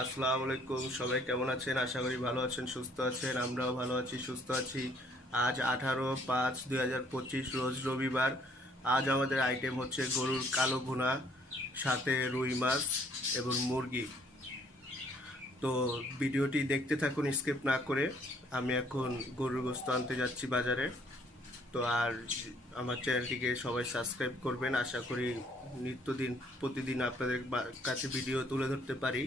আসসালামু আলাইকুম, সবাই কেমন আছেন? আশা করি ভালো আছেন, সুস্থ আছেন। আমরাও ভালো আছি, সুস্থ আছি। আজ 18/5/2025 রোজ রবিবার। আজ আমাদের আইটেম হচ্ছে গরুর কালো ভুনা, সাথে রুই মাছ এবং মুরগি। তো ভিডিওটি দেখতে থাকুন স্কিপ না করে। আমি এখন গরুর গোশত আনতে যাচ্ছি বাজারে। তো আর আমার চ্যানেলটিকে সবাই সাবস্ক্রাইব করবেন। আশা করি প্রতিদিন আপনাদের কাছে ভিডিও তুলে ধরতে পারি।